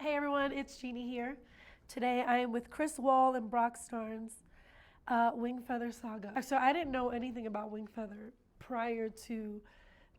Hey everyone, it's Jeannie here. Today I am with Chris Wall and Brock Starnes, Wingfeather Saga. So I didn't know anything about Wingfeather prior to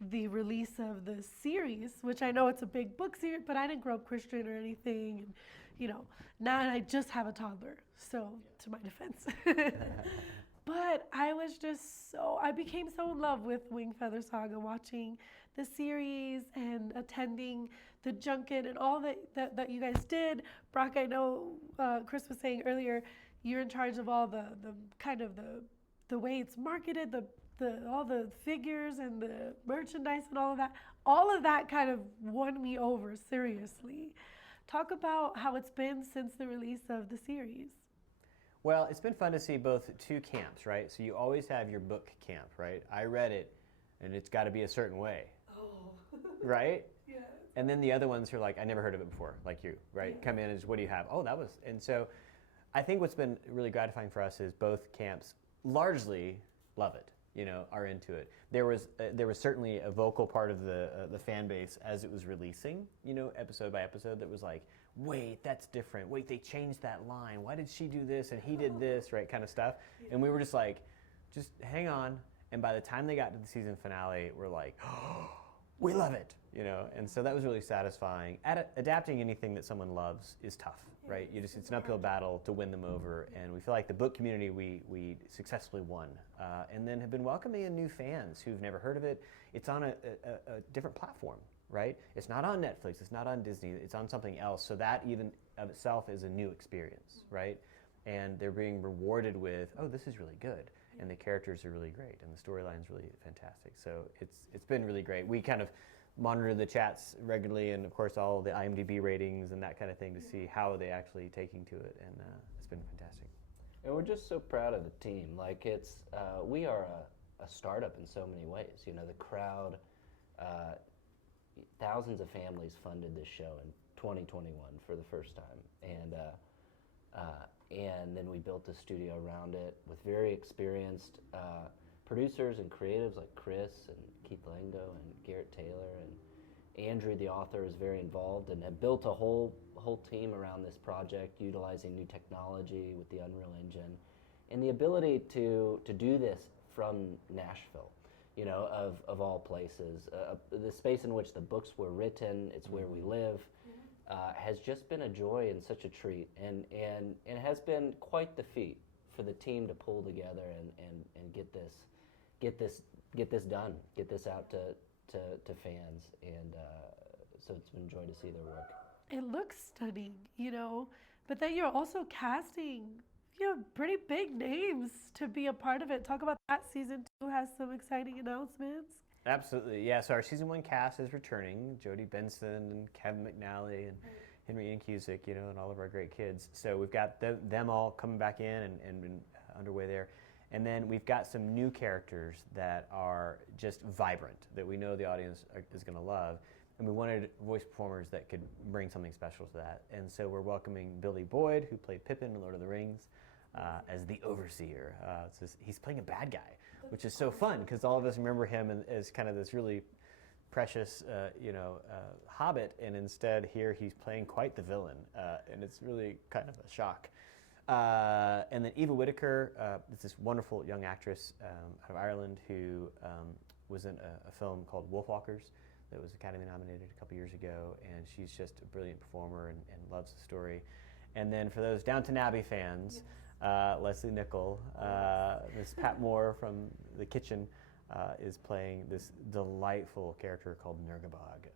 the release of the series, which I know it's a big book series, but I didn't grow up Christian or anything. And, now I just have a toddler, so to my defense. But I became so in love with Wingfeather Saga, watching the series and attending the junket and all that you guys did. Brock, I know Chris was saying earlier, you're in charge of all the kind of the way it's marketed, the all the figures and the merchandise and all of that. All of that kind of won me over, seriously. Talk about how it's been since the release of the series. Well, it's been fun to see both two camps, right? So you always have your book camp, right? I read it, and it's got to be a certain way, Oh, right? yes. And then the other ones are like, I never heard of it before, like you, right? Yeah. Come in and just, what do you have? Oh, that was, and so I think what's been really gratifying for us is both camps largely love it, are into it. There was certainly a vocal part of the fan base as it was releasing, episode by episode that was like, wait, that's different. Wait, they changed that line. Why did she do this and he did this, right? Kind of stuff. And we were just like, just hang on. And by the time they got to the season finale, we're like, oh, we love it, And so that was really satisfying. Adapting anything that someone loves is tough, right? It's an uphill battle to win them over, and we feel like the book community we successfully won, and then have been welcoming in new fans who've never heard of it. It's on a different platform, right? It's not on Netflix, it's not on Disney, it's on something else. So that even of itself is a new experience, right? And they're being rewarded with, oh, this is really good, and the characters are really great, and the storyline's really fantastic. So it's been really great. We kind of monitor the chats regularly, and of course all the IMDb ratings and that kind of thing to see how are they actually taking to it, and it's been fantastic. And we're just so proud of the team. We are a startup in so many ways. The crowd, thousands of families funded this show in 2021 for the first time, and then we built a studio around it with very experienced producers and creatives like Chris and Keith Lango and Garrett Taylor, and Andrew, the author, is very involved and have built a whole team around this project, utilizing new technology with the Unreal Engine, and the ability to do this from Nashville, of all places. The space in which the books were written, it's where we live, has just been a joy and such a treat, and it has been quite the feat for the team to pull together and get this done, get this out to fans, and so it's been a joy to see their work. It looks stunning, but then you're also casting, pretty big names to be a part of it. Talk about that. Season 2 has some exciting announcements. Absolutely, yeah. So our season 1 cast is returning: Jodie Benson and Kevin McNally and Henry Ian Cusick, and all of our great kids. So we've got them all coming back in and underway there. And then we've got some new characters that are just vibrant, that we know the audience is going to love. And we wanted voice performers that could bring something special to that. And so we're welcoming Billy Boyd, who played Pippin in Lord of the Rings, as the Overseer. He's playing a bad guy, which is so fun, because all of us remember him as kind of this really precious, hobbit, and instead here he's playing quite the villain. And it's really kind of a shock. And then Eva Whittaker is this wonderful young actress out of Ireland who was in a film called Wolfwalkers that was Academy nominated a couple years ago, and she's just a brilliant performer and loves the story. And then for those Downton Abbey fans, Leslie Nichol, Miss Pat Moore from The Kitchen, is playing this delightful character called Nurgabog.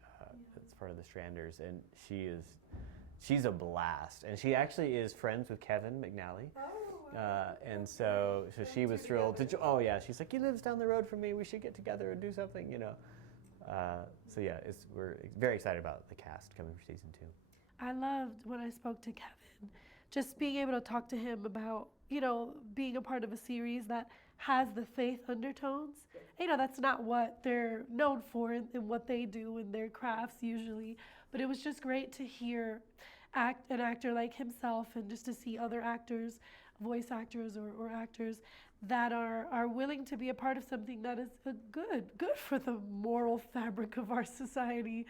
That's part of the Stranders, and she's a blast, and she actually is friends with Kevin McNally. Oh, wow. And so she was thrilled to. Oh yeah, she's like, he lives down the road from me. We should get together and do something, So yeah, we're very excited about the cast coming for season 2. I loved when I spoke to Kevin, just being able to talk to him about, being a part of a series that has the faith undertones. That's not what they're known for in what they do in their crafts usually, but it was just great to hear an actor like himself, and just to see other actors, voice actors or actors that are willing to be a part of something that is good for the moral fabric of our society.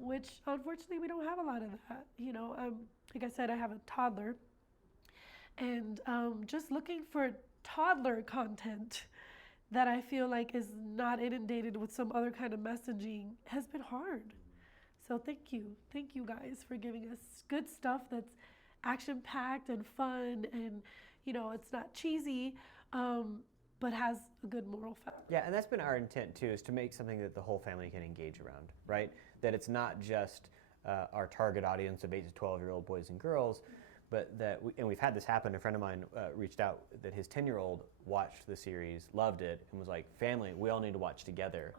which unfortunately we don't have a lot of that. Like I said, I have a toddler, and just looking for toddler content that I feel like is not inundated with some other kind of messaging has been hard. So thank you guys for giving us good stuff that's action-packed and fun, and it's not cheesy, but has a good moral fabric. Yeah, and that's been our intent too, is to make something that the whole family can engage around, right? That it's not just our target audience of 8 to 12-year-old boys and girls, but that, and we've had this happen. A friend of mine reached out that his 10-year-old watched the series, loved it, and was like, family, we all need to watch together.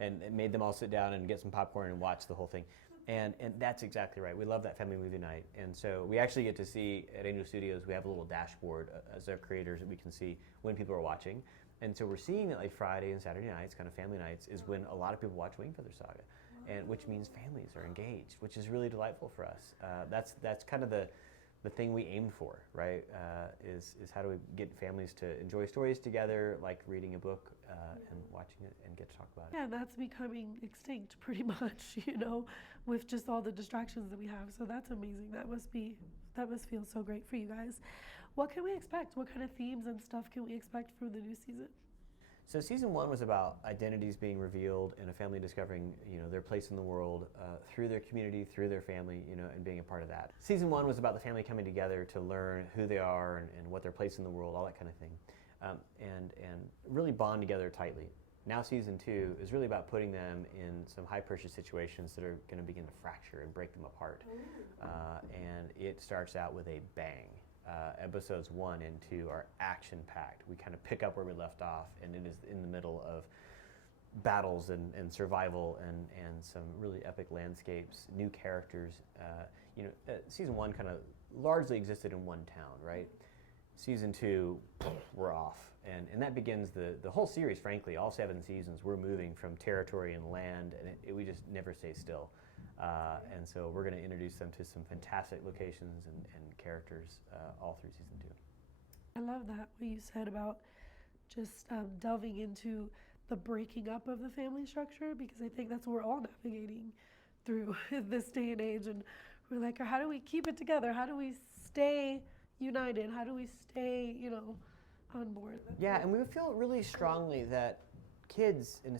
And it made them all sit down and get some popcorn and watch the whole thing. And that's exactly right. We love that family movie night. And so we actually get to see at Angel Studios, we have a little dashboard as our creators that we can see when people are watching. And so we're seeing that like Friday and Saturday nights, kind of family nights, is when a lot of people watch Wingfeather Saga, and which means families are engaged, which is really delightful for us. That's kind of the thing we aimed for, right? Is how do we get families to enjoy stories together, like reading a book and watching it, and get to talk about it. Yeah, that's becoming extinct pretty much, with just all the distractions that we have. So that's amazing. That must feel so great for you guys. What can we expect? What kind of themes and stuff can we expect for the new season? So season 1 was about identities being revealed and a family discovering, their place in the world through their community, through their family, and being a part of that. Season 1 was about the family coming together to learn who they are and what their place in the world, all that kind of thing, and really bond together tightly. Now season 2 is really about putting them in some high-pressure situations that are going to begin to fracture and break them apart. And it starts out with a bang. Episodes 1 and 2 are action-packed. We kind of pick up where we left off, and it is in the middle of battles and survival and some really epic landscapes, new characters. Season 1 kind of largely existed in one town, right? Season 2, we're off. And that begins the whole series, frankly. All 7 seasons, we're moving from territory and land, and we just never stay still. And so we're going to introduce them to some fantastic locations and characters all through season 2. I love that, what you said about just delving into the breaking up of the family structure, because I think that's what we're all navigating through this day and age. And we're like, how do we keep it together? How do we stay united? How do we stay, on board? Yeah, and we feel really strongly that kids of a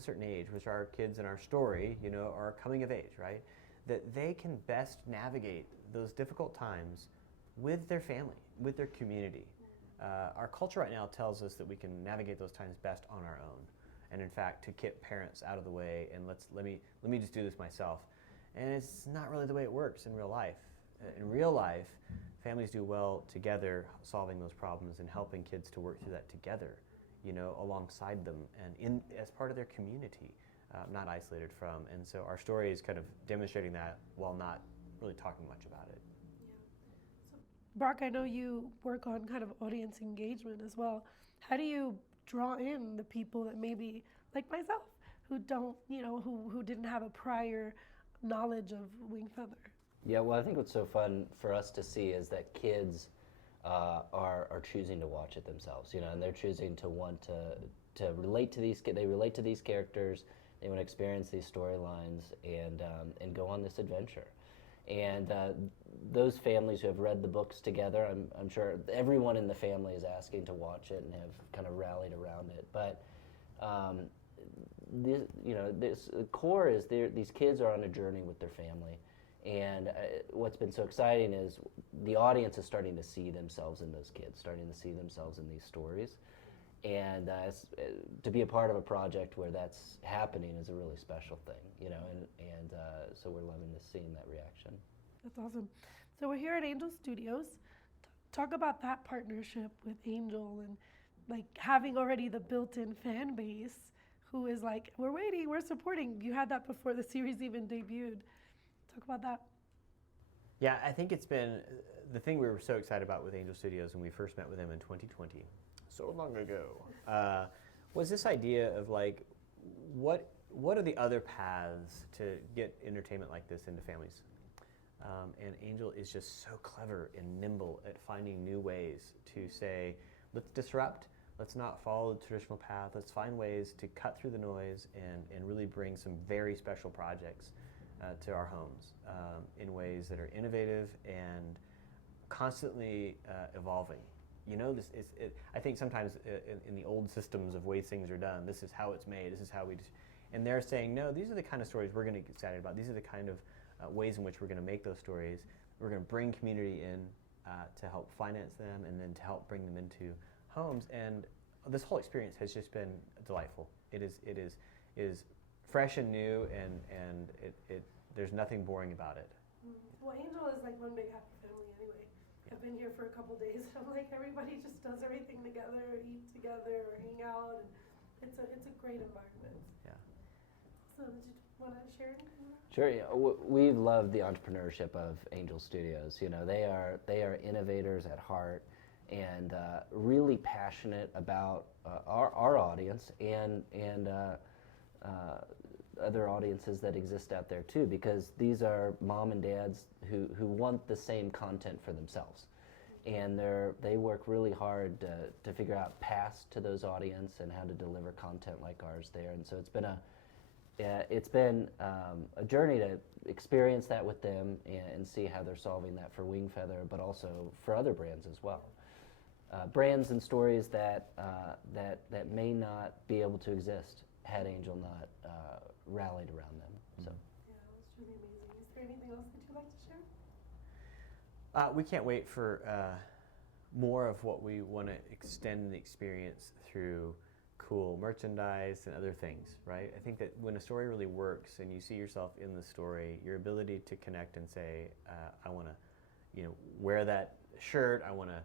certain age, which are kids in our story, are coming of age, right? That they can best navigate those difficult times with their family, with their community. Our culture right now tells us that we can navigate those times best on our own, and in fact, to get parents out of the way and let me just do this myself. And it's not really the way it works in real life. In real life, families do well together, solving those problems and helping kids to work through that together, alongside them and as part of their community, not isolated from. And so our story is kind of demonstrating that while not really talking much about it. Yeah. So, Brock, I know you work on kind of audience engagement as well. How do you draw in the people that maybe, like myself, who don't, who didn't have a prior knowledge of Wingfeather? Yeah, well, I think what's so fun for us to see is that kids are choosing to watch it themselves, and they're choosing to want to relate to these. They relate to these characters. They want to experience these storylines and go on this adventure. And those families who have read the books together, I'm sure everyone in the family is asking to watch it and have kind of rallied around it. But the core is these kids are on a journey with their family. And what's been so exciting is the audience is starting to see themselves in those kids, starting to see themselves in these stories. And to be a part of a project where that's happening is a really special thing, and so we're loving to seeing that reaction. That's awesome. So we're here at Angel Studios. Talk about that partnership with Angel and like having already the built-in fan base who is like, we're waiting, we're supporting. You had that before the series even debuted. Talk about that. Yeah, I think it's been the thing we were so excited about with Angel Studios when we first met with them in 2020, so long ago, was this idea of like, what are the other paths to get entertainment like this into families? And Angel is just so clever and nimble at finding new ways to say, let's disrupt, Let's not follow the traditional path. Let's find ways to cut through the noise and really bring some very special projects to our homes in ways that are innovative and constantly evolving. You know, I think sometimes in the old systems of ways things are done, this is how it's made, this is how we do. And they're saying, no, these are the kind of stories we're going to get excited about. These are the kind of ways in which we're going to make those stories. We're going to bring community in to help finance them and then to help bring them into homes. And this whole experience has just been delightful. It is fresh and new, and there's nothing boring about it. Well, Angel is like one big happy family anyway. I've been here for a couple days. I'm like, everybody just does everything together, eat together, or hang out, and it's a great environment. Yeah. So did you want to share anything? Sure. Yeah, we love the entrepreneurship of Angel Studios. You know, they are innovators at heart, and really passionate about our audience and other audiences that exist out there too, because these are mom and dads who want the same content for themselves, and they work really hard to figure out paths to those audience and how to deliver content like ours there. And so it's been a journey to experience that with them and see how they're solving that for Wingfeather, but also for other brands as well. Brands and stories that may not be able to exist had Angel not rallied around them. So. Yeah, that's really amazing. Is there anything else that you'd like to share? We can't wait for more of what we want to extend the experience through cool merchandise and other things, right? I think that when a story really works and you see yourself in the story, your ability to connect and say, I want to, wear that shirt, I want to,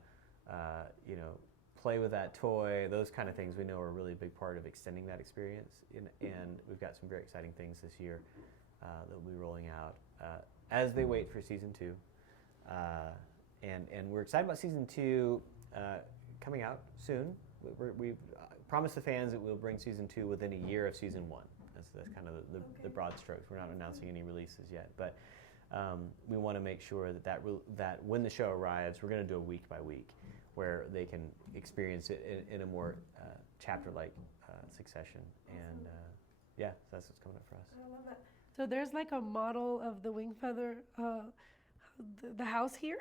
play with that toy, those kind of things we know are a really big part of extending that experience. And we've got some very exciting things this year that we'll be rolling out as they wait for season 2. And we're excited about season 2 coming out soon. We've promised the fans that we'll bring season 2 within a year of season 1. That's kind of the broad strokes. We're not announcing any releases yet, but we want to make sure that when the show arrives, we're going to do a week by week, where they can experience it in a more chapter-like succession. And that's what's coming up for us. I love that. So there's like a model of the Wingfeather, the house here,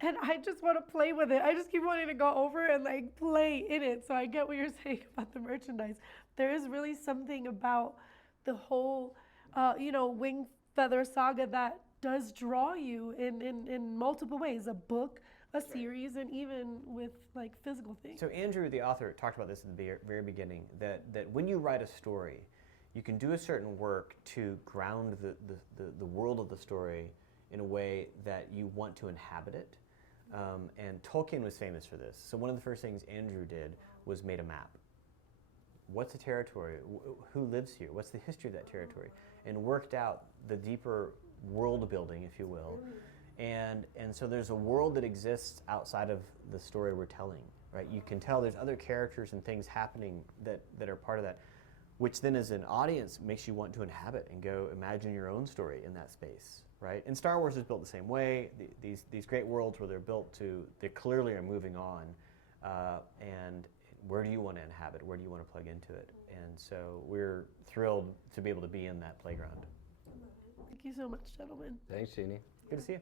and I just want to play with it. I just keep wanting to go over and like play in it. So I get what you're saying about the merchandise. There is really something about the whole, Wingfeather Saga that does draw you in multiple ways. A book, a series, and even with like physical things. So Andrew, the author, talked about this at the very beginning, that when you write a story, you can do a certain work to ground the world of the story in a way that you want to inhabit it. And Tolkien was famous for this. So one of the first things Andrew did was made a map. What's the territory? Who lives here? What's the history of that territory? And worked out the deeper world building, if you will. And so there's a world that exists outside of the story we're telling, right? You can tell there's other characters and things happening that are part of that, which then as an audience makes you want to inhabit and go imagine your own story in that space, right? And Star Wars is built the same way. These great worlds where they're built to, they clearly are moving on. And where do you want to inhabit? Where do you want to plug into it? And so we're thrilled to be able to be in that playground. Thank you so much, gentlemen. Thanks, Jeannie. Good to see you.